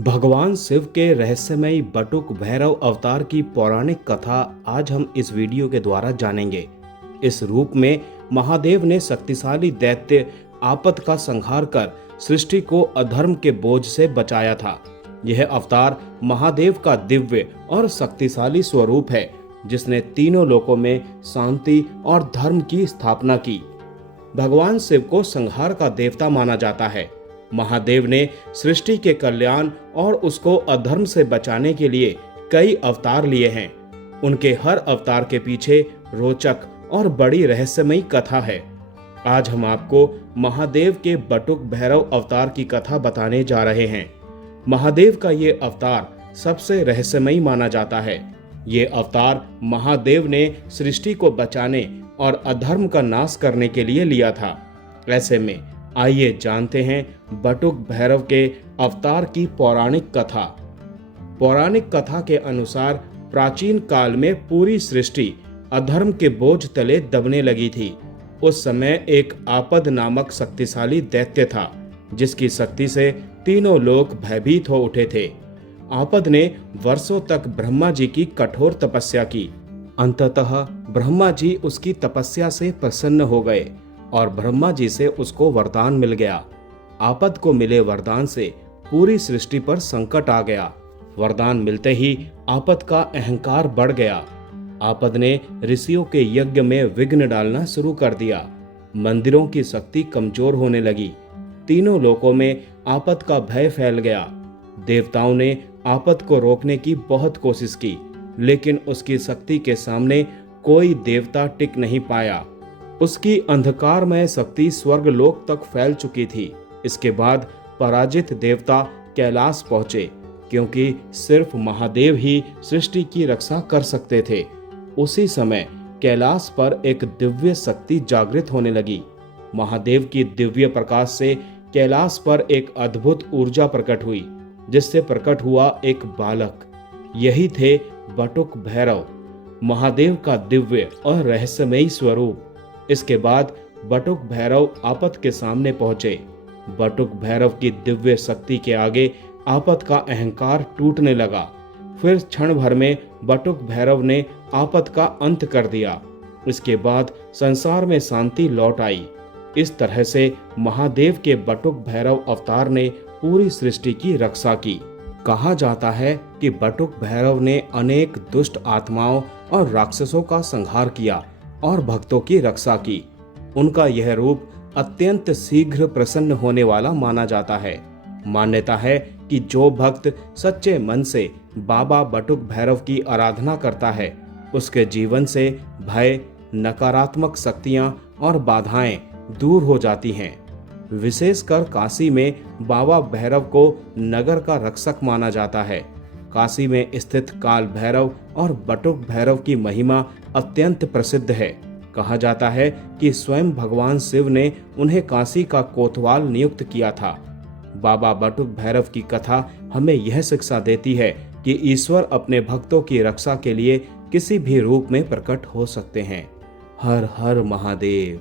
भगवान शिव के रहस्यमयी बटुक भैरव अवतार की पौराणिक कथा आज हम इस वीडियो के द्वारा जानेंगे। इस रूप में महादेव ने शक्तिशाली दैत्य आपत का संहार कर सृष्टि को अधर्म के बोझ से बचाया था। यह अवतार महादेव का दिव्य और शक्तिशाली स्वरूप है, जिसने तीनों लोकों में शांति और धर्म की स्थापना की। भगवान शिव को संहार का देवता माना जाता है। महादेव ने सृष्टि के कल्याण और उसको अधर्म से बचाने के लिए कई अवतार लिए हैं। उनके हर अवतार के पीछे रोचक और बड़ी रहस्यमयी कथा है। आज हम आपको महादेव के बटुक भैरव अवतार की कथा बताने जा रहे हैं। महादेव का ये अवतार सबसे रहस्यमयी माना जाता है। ये अवतार महादेव ने सृष्टि को बचाने और अधर्म का नाश करने के लिए लिया था। ऐसे में आइए जानते हैं बटुक भैरव के अवतार की पौराणिक कथा। पौराणिक कथा के अनुसार प्राचीन काल में पूरी सृष्टि अधर्म के बोझ तले दबने लगी थी। उस समय एक आपद नामक शक्तिशाली दैत्य था, जिसकी शक्ति से तीनों लोक भयभीत हो उठे थे। आपद ने वर्षों तक ब्रह्मा जी की कठोर तपस्या की। अंततः ब्रह्मा जी उसकी तपस्या से प्रसन्न हो गए और ब्रह्मा जी से उसको वरदान मिल गया। आपद को मिले वरदान से पूरी सृष्टि पर संकट आ गया। वरदान मिलते ही आपद का अहंकार बढ़ गया। आपद ने ऋषियों के यज्ञ में विघ्न डालना शुरू कर दिया। मंदिरों की शक्ति कमजोर होने लगी। तीनों लोकों में आपद का भय फैल गया। देवताओं ने आपद को रोकने की बहुत कोशिश की, लेकिन उसकी शक्ति के सामने कोई देवता टिक नहीं पाया। उसकी अंधकारमय शक्ति स्वर्गलोक तक फैल चुकी थी। इसके बाद पराजित देवता कैलाश पहुंचे, क्योंकि सिर्फ महादेव ही सृष्टि की रक्षा कर सकते थे। उसी समय कैलाश पर एक दिव्य शक्ति जागृत होने लगी। महादेव की दिव्य प्रकाश से कैलाश पर एक अद्भुत ऊर्जा प्रकट हुई, जिससे प्रकट हुआ एक बालक। यही थे बटुक भैरव, महादेव का दिव्य और रहस्यमयी स्वरूप। इसके बाद बटुक भैरव आपद के सामने पहुंचे। बटुक भैरव की दिव्य शक्ति के आगे आपद का अहंकार टूटने लगा। फिर क्षण भर में बटुक भैरव ने आपद का अंत कर दिया। इसके बाद संसार में शांति लौट आई। इस तरह से महादेव के बटुक भैरव अवतार ने पूरी सृष्टि की रक्षा की। कहा जाता है कि बटुक भैरव ने अनेक दुष्ट आत्माओं और राक्षसों का संहार किया और भक्तों की रक्षा की। उनका यह रूप अत्यंत शीघ्र प्रसन्न होने वाला माना जाता है। मान्यता है कि जो भक्त सच्चे मन से बाबा बटुक भैरव की आराधना करता है, उसके जीवन से भय, नकारात्मक शक्तियां और बाधाएं दूर हो जाती हैं। विशेषकर काशी में बाबा भैरव को नगर का रक्षक माना जाता है। काशी में स्थित काल भैरव और बटुक भैरव की महिमा अत्यंत प्रसिद्ध है। कहा जाता है कि स्वयं भगवान शिव ने उन्हें काशी का कोतवाल नियुक्त किया था। बाबा बटुक भैरव की कथा हमें यह शिक्षा देती है कि ईश्वर अपने भक्तों की रक्षा के लिए किसी भी रूप में प्रकट हो सकते हैं। हर हर महादेव।